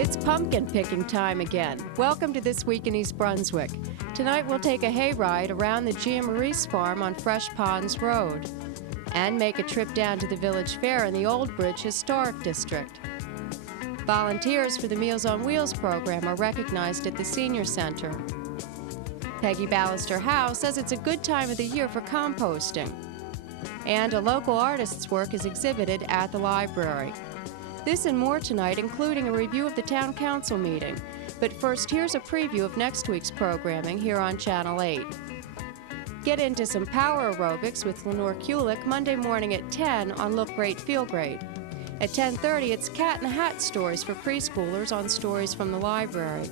It's pumpkin picking time again. Welcome to This Week in East Brunswick. Tonight we'll take a hayride around the Giamarese Farm on Fresh Ponds Road and make a trip down to the village fair in the Old Bridge Historic District. Volunteers for the Meals on Wheels program are recognized at the Senior Center. Peggy Ballister Howe says it's a good time of the year for composting. And a local artist's work is exhibited at the library. This and more tonight, including a review of the Town Council meeting. But first, here's a preview of next week's programming here on Channel 8. Get into some power aerobics with Lenore Kulik Monday morning at 10 on Look Great, Feel Great. At 10:30, it's Cat in the Hat stories for preschoolers on Stories from the Library.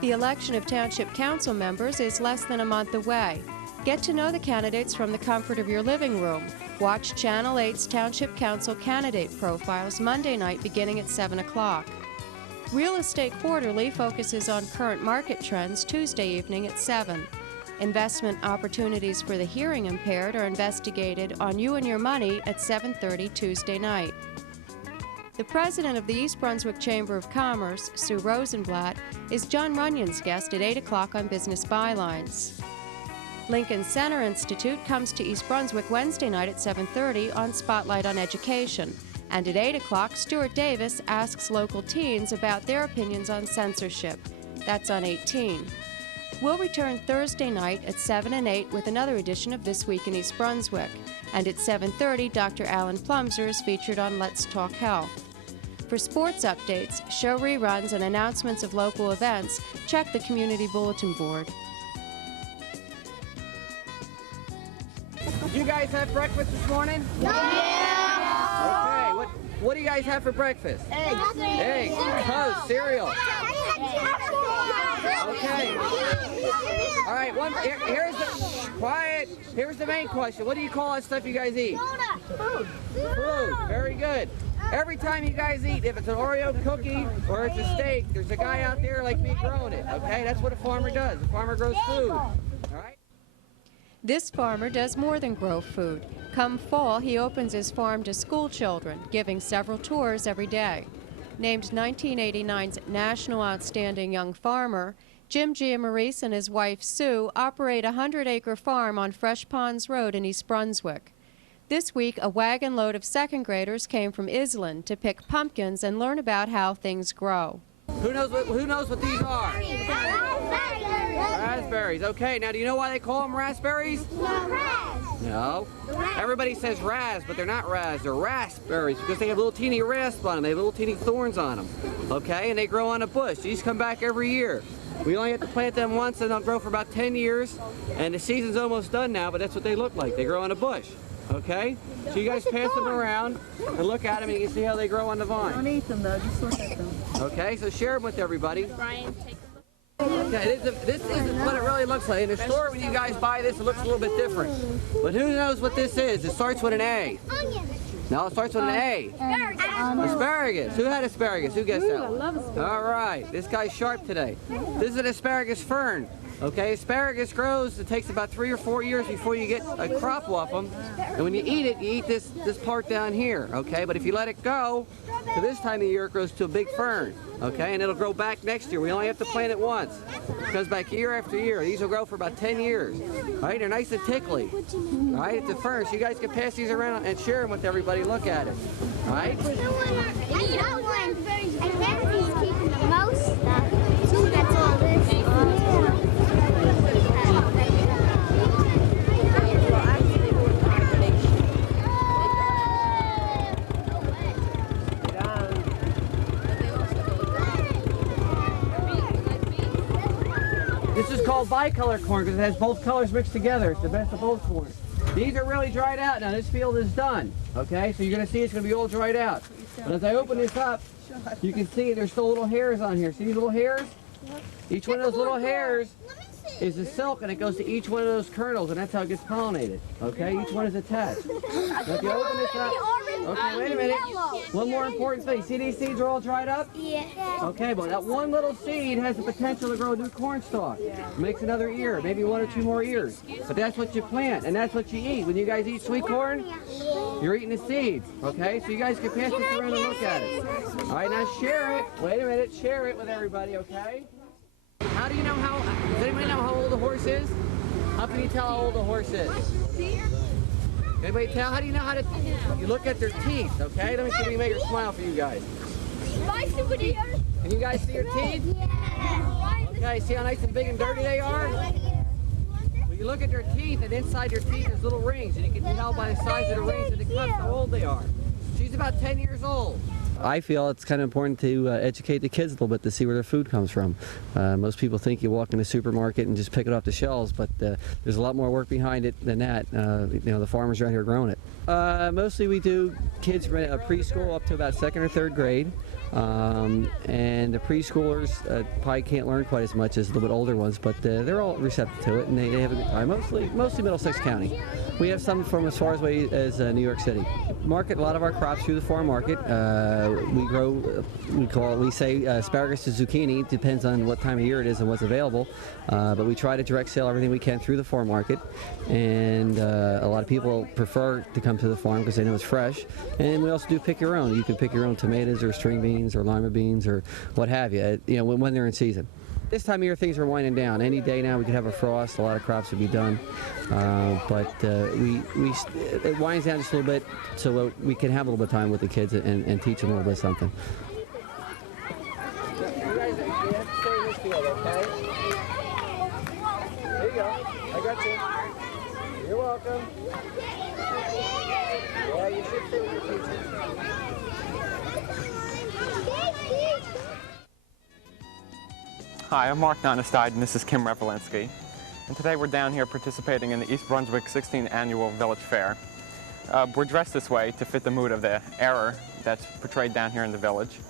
The election of Township Council members is less than a month away. Get to know the candidates from the comfort of your living room. Watch Channel 8's Township Council candidate profiles Monday night beginning at 7 o'clock. Real Estate Quarterly focuses on current market trends Tuesday evening at 7. Investment opportunities for the hearing impaired are investigated on You and Your Money at 7:30 Tuesday night. The president of the East Brunswick Chamber of Commerce, Sue Rosenblatt, is John Runyon's guest at 8 o'clock on Business Bylines. Lincoln Center Institute comes to East Brunswick Wednesday night at 7:30 on Spotlight on Education. And at 8 o'clock, Stuart Davis asks local teens about their opinions on censorship. That's on 18. We'll return Thursday night at 7 and 8 with another edition of This Week in East Brunswick. And at 7:30, Dr. Alan Plumser is featured on Let's Talk Health. For sports updates, show reruns, and announcements of local events, check the Community Bulletin Board. Did you guys have breakfast this morning? Yeah! Okay, what do you guys have for breakfast? Eggs. Eggs. Toast. Cereal. Okay. All right, here's the, quiet. Here's the main question. What do you call that stuff you guys eat? Food. Food. Very good. Every time you guys eat, if it's an Oreo cookie or it's a steak, there's a guy out there like me growing it, okay? That's what a farmer does. A farmer grows food, all right? This farmer does more than grow food. Come fall, he opens his farm to school children, giving several tours every day. Named 1989's National Outstanding Young Farmer, Jim Giamarese and his wife Sue operate a 100-acre farm on Fresh Ponds Road in East Brunswick. This week, a wagon load of second graders came from Island to pick pumpkins and learn about how things grow. Who knows what these are? Raspberries. Okay, now do you know why they call them raspberries? No. Everybody says ras, but they're not ras. They're raspberries because they have little teeny rasp on them. They have little teeny thorns on them. Okay, and they grow on a bush. These come back every year. We only have to plant them once and they'll grow for about 10 years. And the season's almost done now, but that's what they look like. They grow on a bush. Okay? So you guys pass them around and look at them and you can see how they grow on the vine. Don't eat them though, just look at them. Okay, so share them with everybody. Brian, take Okay, this isn't what it really looks like. In the store, when you guys buy this, it looks a little bit different. But who knows what this is? It starts with an A. No, it starts with an A. Asparagus. Who had asparagus? Who guessed that? I love asparagus. All right, this guy's sharp today. This is an asparagus fern. Okay, asparagus grows. It takes about 3 or 4 years before you get a crop off them. And when you eat it, you eat this part down here. Okay, but if you let it go, to this time of year, it grows to a big fern. Okay, and it'll grow back next year. We only have to plant it once. It comes back year after year. These will grow for about 10 years. All right, they're nice and tickly. All right, it's a fern. So you guys can pass these around and share them with everybody. Look at it. All right? I bet he's keeping the most stuff. That's all this. This is called bicolor corn because it has both colors mixed together. It's the best of both corn. These are really dried out now. This field is done. Okay, so you're going to see it's going to be all dried out. But as I open this up, you can see there's still little hairs on here. See these little hairs? Each one of those little hairs is the silk, and it goes to each one of those kernels, and that's how it gets pollinated. Okay, each one is attached. Now if you open this up, okay, wait a minute. One more important thing. See these seeds are all dried up? Yeah. Okay, but that one little seed has the potential to grow a new corn stalk. Makes another ear, maybe 1 or 2 more ears. But that's what you plant, and that's what you eat. When you guys eat sweet corn, you're eating the seeds. Okay, so you guys can pass this around and look at it. All right, now share it. Wait a minute, share it with everybody, okay? How do you know does anybody know how old a horse is? How can you tell how old a horse is? Anybody tell? How do you know you look at their teeth, okay? Let me see if we can make her smile for you guys. Can you guys see her teeth? Okay, see how nice and big and dirty they are? Well, you look at their teeth, and inside their teeth there's little rings, and you can tell by the size of the rings and the cups how old they are. She's about 10 years old. I feel it's kind of important to educate the kids a little bit to see where their food comes from. Most people think you walk in the supermarket and just pick it off the shelves, but there's a lot more work behind it than that. You know, the farmers around here are growing it. Mostly we do kids preschool up to about 2nd or 3rd grade. And the preschoolers probably can't learn quite as much as the little bit older ones, but they're all receptive to it, and they have a good time. Mostly Middlesex County. We have some from as far away as New York City. Market a lot of our crops through the farm market. We grow, we say asparagus to zucchini. Depends on what time of year it is and what's available. But we try to direct sell everything we can through the farm market, and a lot of people prefer to come to the farm because they know it's fresh. And we also do pick your own. You can pick your own tomatoes or string beans or lima beans or what have you. You know, when they're in season. This time of year, things are winding down. Any day now, we could have a frost. A lot of crops would be done, but it winds down just a little bit, so we can have a little bit of time with the kids and teach them a little bit of something. You guys, you have to stay in this field, okay? There you go. I got you. You're welcome. Yeah, you should stay with your teacher. Hi, I'm Mark Nonestide, and this is Kim Revelinski. And today we're down here participating in the East Brunswick 16th Annual Village Fair. We're dressed this way to fit the mood of the era that's portrayed down here in the village.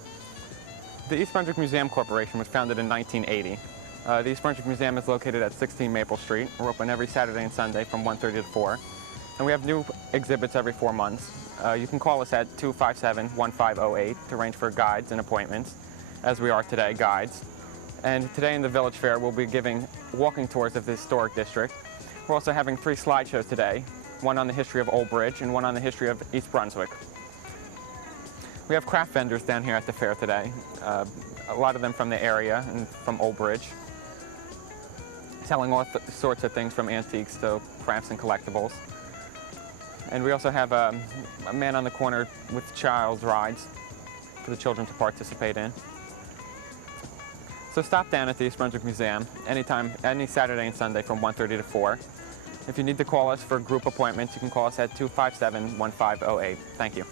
The East Brunswick Museum Corporation was founded in 1980. The East Brunswick Museum is located at 16 Maple Street. We're open every Saturday and Sunday from 1:30 to 4. And we have new exhibits every 4 months. You can call us at 257-1508 to arrange for guides and appointments, as we are today, guides. And today in the Village Fair, we'll be giving walking tours of the historic district. We're also having 3 slideshows today, one on the history of Old Bridge and one on the history of East Brunswick. We have craft vendors down here at the fair today, a lot of them from the area and from Old Bridge, selling all sorts of things from antiques to crafts and collectibles. And we also have a man on the corner with child's rides for the children to participate in. So stop down at the East Brunswick Museum anytime, any Saturday and Sunday from 1:30 to 4. If you need to call us for group appointments, you can call us at 257-1508. Thank you.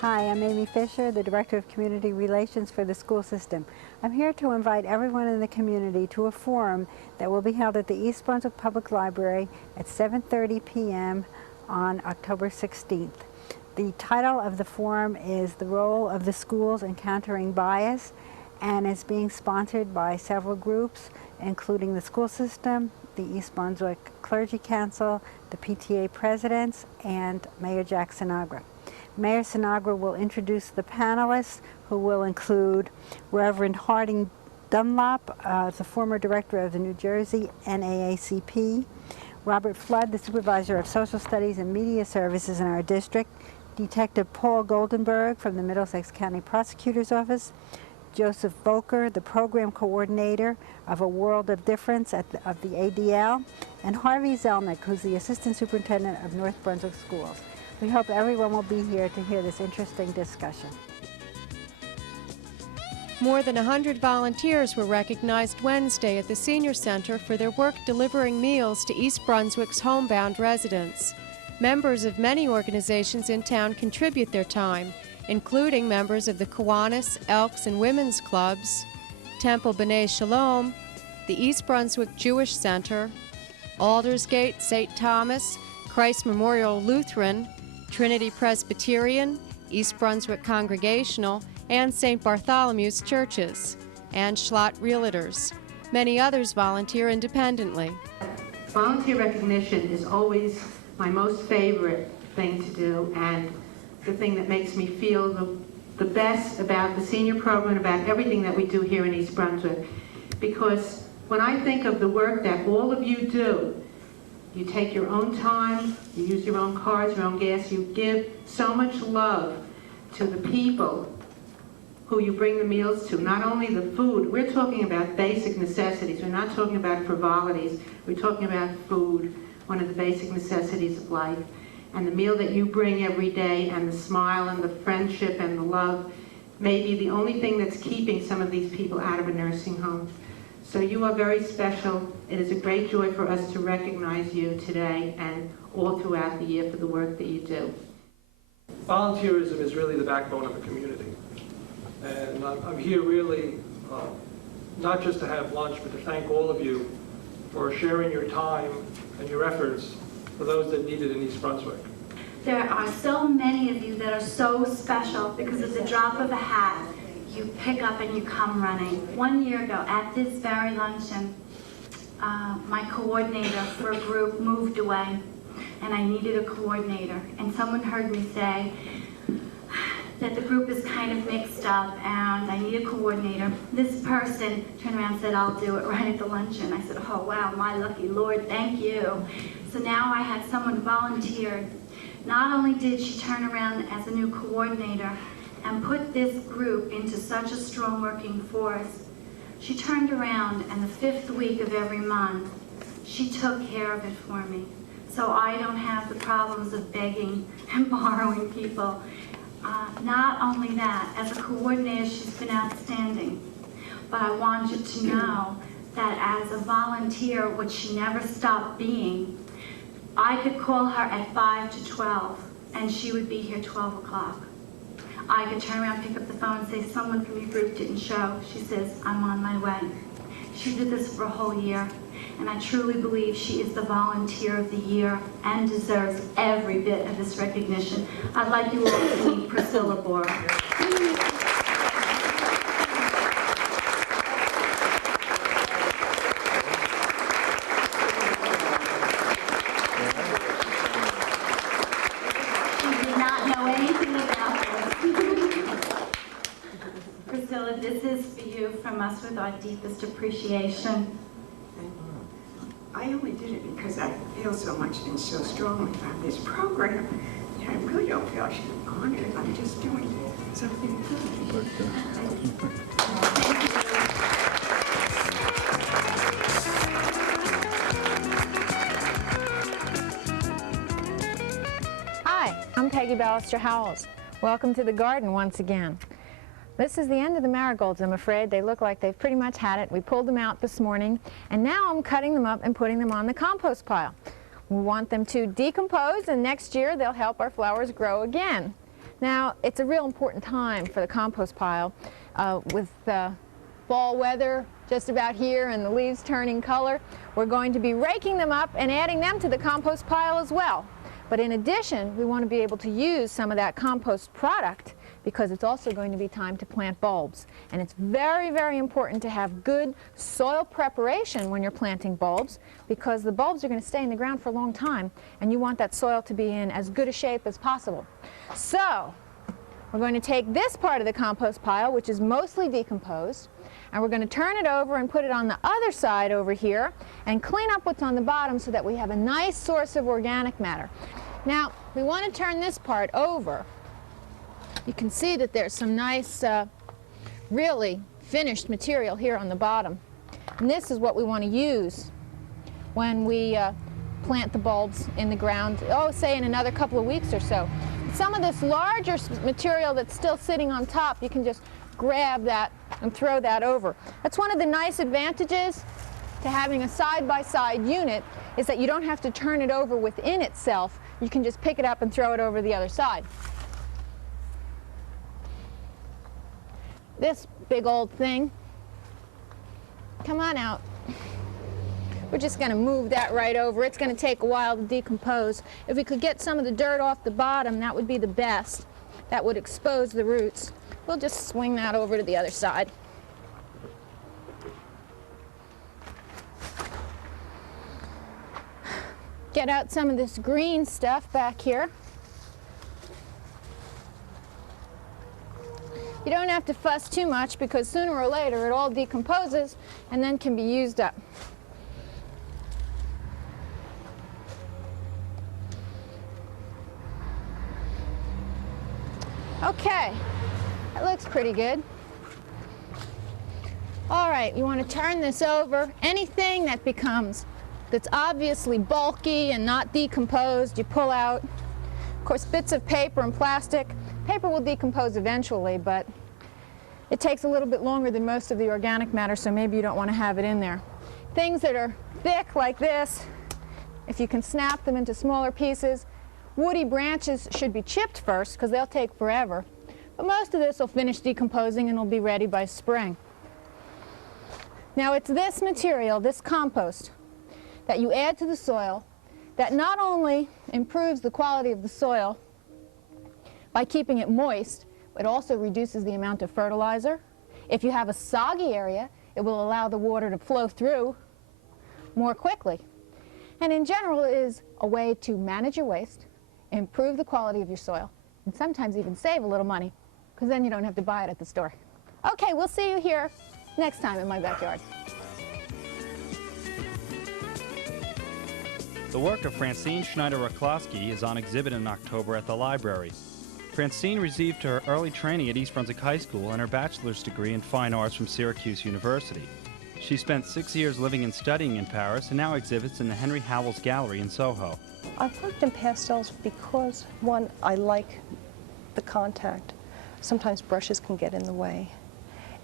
Hi, I'm Amy Fisher, the Director of Community Relations for the school system. I'm here to invite everyone in the community to a forum that will be held at the East Brunswick Public Library at 7:30 p.m. on October 16th. The title of the forum is The Role of the Schools in Countering Bias, and is being sponsored by several groups, including the school system, the East Brunswick Clergy Council, the PTA presidents, and Mayor Jack Sinagra. Mayor Sinagra will introduce the panelists, who will include Reverend Harding Dunlop, the former director of the New Jersey NAACP, Robert Flood, the supervisor of social studies and media services in our district, Detective Paul Goldenberg from the Middlesex County Prosecutor's Office, Joseph Volker, the program coordinator of A World of Difference of the ADL, and Harvey Zelnick, who's the assistant superintendent of North Brunswick Schools. We hope everyone will be here to hear this interesting discussion. More than 100 volunteers were recognized Wednesday at the Senior Center for their work delivering meals to East Brunswick's homebound residents. Members of many organizations in town contribute their time, including members of the Kiwanis, Elks, and Women's Clubs, Temple B'nai Shalom, the East Brunswick Jewish Center, Aldersgate, St. Thomas, Christ Memorial Lutheran, Trinity Presbyterian, East Brunswick Congregational, and St. Bartholomew's churches, and Schlott Realtors. Many others volunteer independently. Volunteer recognition is always my most favorite thing to do, and the thing that makes me feel the best about the senior program, about everything that we do here in East Brunswick. Because when I think of the work that all of you do, you take your own time, you use your own cars, your own gas, you give so much love to the people who you bring the meals to. Not only the food, we're talking about basic necessities. We're not talking about frivolities. We're talking about food, one of the basic necessities of life. And the meal that you bring every day, and the smile and the friendship and the love may be the only thing that's keeping some of these people out of a nursing home. So you are very special. It is a great joy for us to recognize you today and all throughout the year for the work that you do. Volunteerism is really the backbone of a community. And I'm here really not just to have lunch, but to thank all of you for sharing your time and your efforts for those that need it in East Brunswick. There are so many of you that are so special because at the drop of a hat, you pick up and you come running. 1 year ago, at this very luncheon, my coordinator for a group moved away, and I needed a coordinator. And someone heard me say that the group is kind of mixed up and I need a coordinator. This person turned around and said, I'll do it right at the luncheon. I said, oh wow, my lucky Lord, thank you. So now I had someone volunteered. Not only did she turn around as a new coordinator and put this group into such a strong working force, she turned around and the 5th week of every month, she took care of it for me. So I don't have the problems of begging and borrowing people. Not only that, as a coordinator, she's been outstanding. But I want you to know that as a volunteer, which she never stopped being, I could call her at 5 to 12, and she would be here 12 o'clock. I could turn around, pick up the phone, and say, someone from your group didn't show. She says, I'm on my way. She did this for a whole year, and I truly believe she is the volunteer of the year and deserves every bit of this recognition. I'd like you all to meet Priscilla Bora. This is for you from us with our deepest appreciation. I only did it because I feel so much and so strongly about this program. And I really don't feel I should be honored. I'm just doing something good. Hi, I'm Peggy Ballister-Howells. Welcome to the garden once again. This is the end of the marigolds, I'm afraid. They look like they've pretty much had it. We pulled them out this morning, and now I'm cutting them up and putting them on the compost pile. We want them to decompose, and next year they'll help our flowers grow again. Now, it's a real important time for the compost pile. With fall weather just about here and the leaves turning color, we're going to be raking them up and adding them to the compost pile as well. But in addition, we want to be able to use some of that compost product because it's also going to be time to plant bulbs. And it's very, very important to have good soil preparation when you're planting bulbs because the bulbs are going to stay in the ground for a long time and you want that soil to be in as good a shape as possible. So, we're going to take this part of the compost pile, which is mostly decomposed, And we're going to turn it over and put it on the other side over here and clean up what's on the bottom so that we have a nice source of organic matter. Now, we want to turn this part over. You can see that there's some nice, really finished material here on the bottom. And this is what we want to use when we plant the bulbs in the ground, say in another couple of weeks or so. Some of this larger material that's still sitting on top, you can just grab that and throw that over. That's one of the nice advantages to having a side-by-side unit, is that you don't have to turn it over within itself. You can just pick it up and throw it over the other side. This big old thing, come on out. We're just going to move that right over. It's going to take a while to decompose. If we could get some of the dirt off the bottom, that would be the best. That would expose the roots. We'll just swing that over to the other side. Get out some of this green stuff back here. You don't have to fuss too much because sooner or later it all decomposes and then can be used up. Okay, that looks pretty good. All right, you want to turn this over. Anything that's obviously bulky and not decomposed, you pull out. Of course, bits of paper and plastic. Paper will decompose eventually, but it takes a little bit longer than most of the organic matter, so maybe you don't want to have it in there. Things that are thick like this, if you can snap them into smaller pieces. Woody branches should be chipped first because they'll take forever, but most of this will finish decomposing and will be ready by spring. Now it's this material, this compost, that you add to the soil that not only improves the quality of the soil by keeping it moist, it also reduces the amount of fertilizer. If you have a soggy area, it will allow the water to flow through more quickly. And in general, it is a way to manage your waste, improve the quality of your soil, and sometimes even save a little money, because then you don't have to buy it at the store. Okay, we'll see you here next time in my backyard. The work of Francine Schneider Wroclawski is on exhibit in October at the library. Francine received her early training at East Brunswick High School and her bachelor's degree in fine arts from Syracuse University. She spent 6 years living and studying in Paris and now exhibits in the Henry Howells Gallery in Soho. I've worked in pastels because, one, I like the contact. Sometimes brushes can get in the way,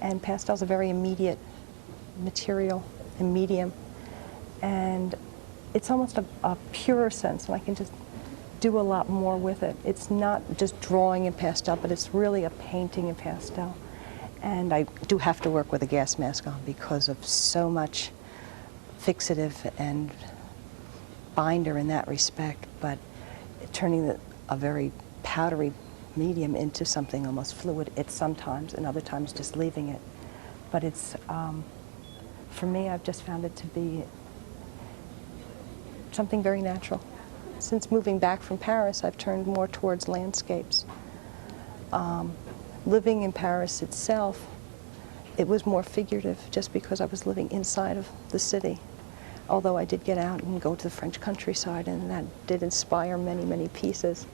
and pastels are very immediate material and medium, and it's almost a purer sense, and I can just do a lot more with it. It's not just drawing in pastel, but it's really a painting in pastel. And I do have to work with a gas mask on because of so much fixative and binder in that respect, but turning a very powdery medium into something almost fluid, it's sometimes, and other times just leaving it. But it's, for me, I've just found it to be something very natural. Since moving back from Paris, I've turned more towards landscapes. Living in Paris itself, it was more figurative just because I was living inside of the city. Although I did get out and go to the French countryside, and that did inspire many, many pieces.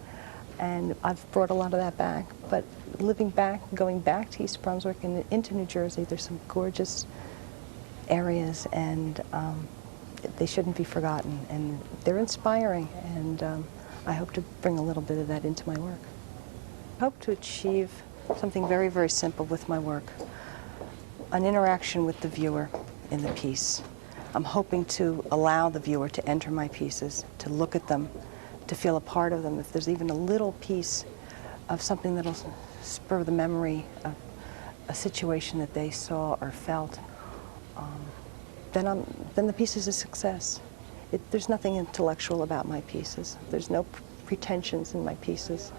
And I've brought a lot of that back. But living back, going back to East Brunswick and into New Jersey, there's some gorgeous areas, and they shouldn't be forgotten, and they're inspiring, and I hope to bring a little bit of that into my work. I hope to achieve something very, very simple with my work, an interaction with the viewer in the piece. I'm hoping to allow the viewer to enter my pieces, to look at them, to feel a part of them. If there's even a little piece of something that'll spur the memory of a situation that they saw or felt, then the piece is a success. There's nothing intellectual about my pieces. There's no pretensions in my pieces.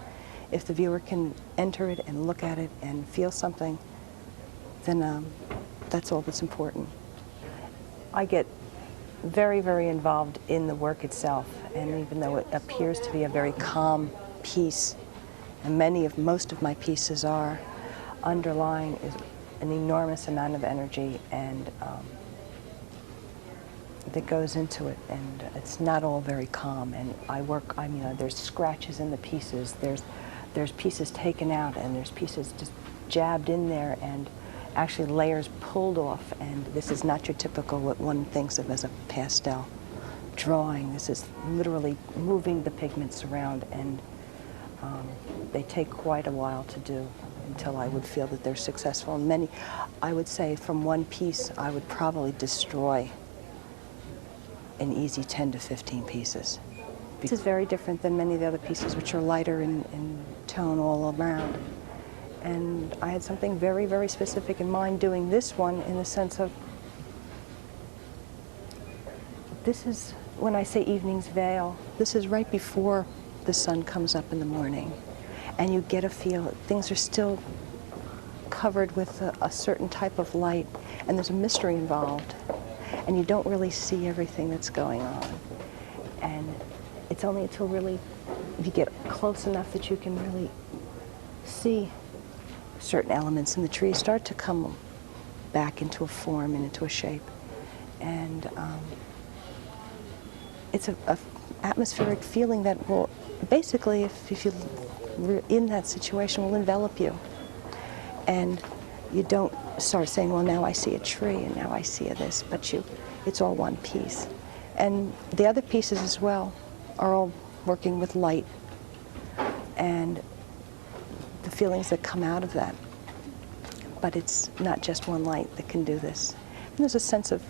If the viewer can enter it and look at it and feel something, then that's all that's important. I get very, very involved in the work itself, and even though it appears to be a very calm piece, and most of my pieces are, underlying is an enormous amount of energy and that goes into it, and it's not all very calm. And there's scratches in the pieces, there's pieces taken out, and there's pieces just jabbed in there, and actually layers pulled off. And this is not your typical what one thinks of as a pastel drawing. This is literally moving the pigments around, and they take quite a while to do until I would feel that they're successful. And many, I would say from one piece, I would probably destroy an easy 10 to 15 pieces. This is very different than many of the other pieces, which are lighter in tone all around. And I had something very, very specific in mind doing this one, in the sense of, this is, when I say evening's veil, this is right before the sun comes up in the morning. And you get a feel, things are still covered with a certain type of light, and there's a mystery involved. And you don't really see everything that's going on. And it's only until really, if you get close enough that you can really see certain elements in the tree start to come back into a form and into a shape. And it's a atmospheric feeling that will, basically, if you're in that situation, will envelop you. And you don't start saying, well, now I see a tree and now I see this, but it's all one piece. And the other pieces as well are all working with light and the feelings that come out of that. But it's not just one light that can do this. And there's a sense of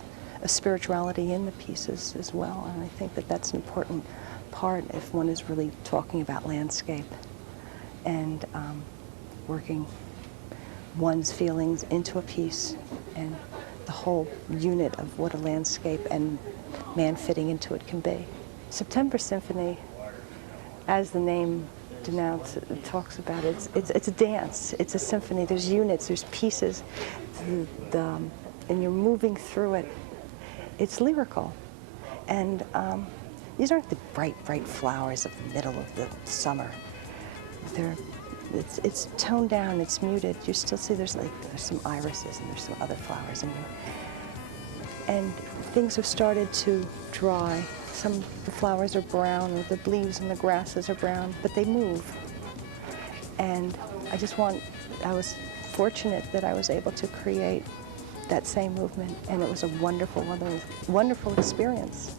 spirituality in the pieces as well, and I think that that's an important part if one is really talking about landscape and working one's feelings into a piece and the whole unit of what a landscape and man fitting into it can be. September Symphony, as the name talks about it, it's a dance, it's a symphony. There's units, there's pieces, and you're moving through it. It's lyrical, and these aren't the bright, bright flowers of the middle of the summer. It's toned down, it's muted. You still see there's some irises and there's some other flowers in here. And things have started to dry. Some of the flowers are brown, or the leaves and the grasses are brown, but they move. And I was fortunate that I was able to create that same movement, and it was a wonderful, wonderful experience.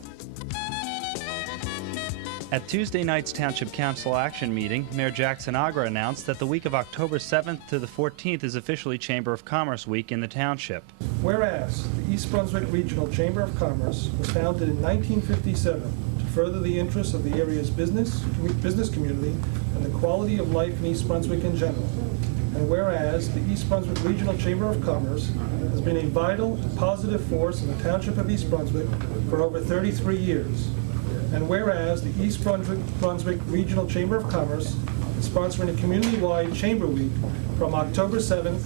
At Tuesday night's Township Council action meeting, Mayor Jackson Agra announced that the week of October 7th to the 14th is officially Chamber of Commerce Week in the township. Whereas the East Brunswick Regional Chamber of Commerce was founded in 1957 to further the interests of the area's business community and the quality of life in East Brunswick in general. And whereas the East Brunswick Regional Chamber of Commerce has been a vital, positive force in the Township of East Brunswick for over 33 years. And whereas the East Brunswick Regional Chamber of Commerce is sponsoring a community-wide Chamber Week from October 7th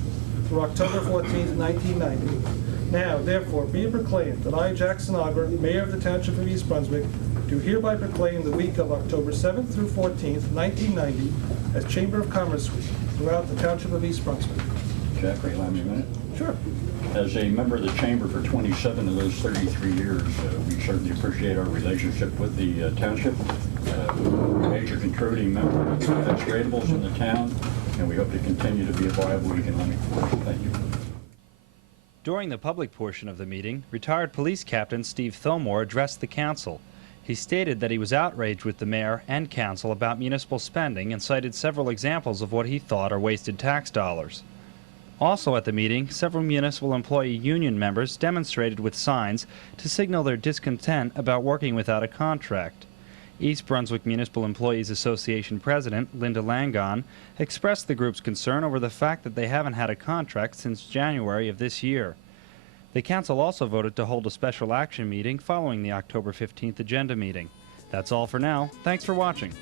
through October 14th, 1990. Now, therefore, be it proclaimed that I, Jackson Agra, Mayor of the Township of East Brunswick, do hereby proclaim the week of October 7th through 14th, 1990 as Chamber of Commerce Week throughout the Township of East Brunswick. Jack, will you allow me a minute? Sure. As a member of the Chamber for 27 of those 33 years, we certainly appreciate our relationship with the township. Major contributing member of the administratables in the town, and we hope to continue to be a viable economic force. Thank you. During the public portion of the meeting, retired police captain Steve Thilmore addressed the council. He stated that he was outraged with the mayor and council about municipal spending and cited several examples of what he thought are wasted tax dollars. Also at the meeting, several municipal employee union members demonstrated with signs to signal their discontent about working without a contract. East Brunswick Municipal Employees Association President Linda Langon expressed the group's concern over the fact that they haven't had a contract since January of this year. The council also voted to hold a special action meeting following the October 15th agenda meeting. That's all for now. Thanks for watching.